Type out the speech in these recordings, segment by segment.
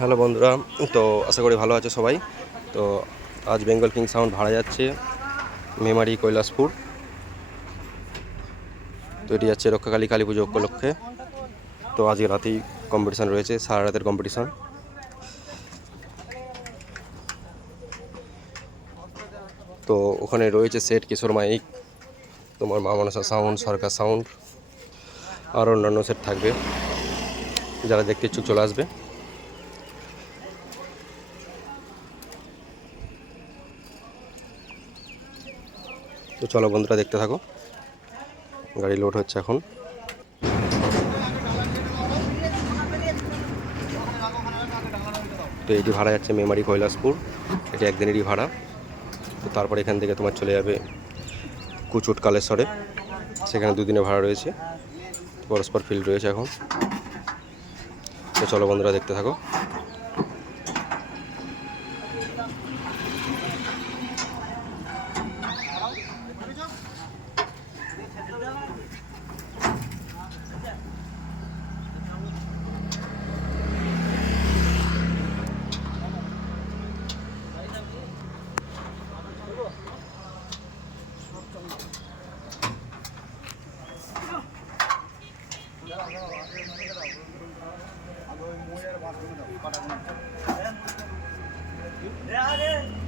Hello বন্ধুরা, তো আশা করি ভালো আছে সবাই। তো আজ বেঙ্গল কিং সাউন্ড ভাড়া যাচ্ছে মেমারি কৈলাসপুর। তো এটি যাচ্ছে রক্ষাকালী কালী পুজো উপলক্ষে। তো আজকে রাতেই কম্পিটিশান রয়েছে, সারা রাতের কম্পিটিশান তো ওখানে রয়েছে সেট কিশোর মাইক, তোমার মা মনসা সাউন্ড, সরকার সাউন্ড আর অন্যান্য সেট থাকবে। যারা দেখতে ইচ্ছুক চলে আসবে। তো চলো বন্ধুরা, দেখতে থাকো। গাড়ি লোড হচ্ছে এখন। তো এটি ভাড়া যাচ্ছে মেমারি কৈলাসপুর। এটি একদিনেরই ভাড়া। তো তারপর এখান থেকে তোমার চলে যাবে কুচুট কালেশ্বরে। সেখানে দুদিনে ভাড়া রয়েছে। পরস্পর ফিল্ড রয়েছে এখন। তো চলো বন্ধুরা, দেখতে থাকো। Yeah, I did.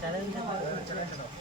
चलन चलो चलन चलो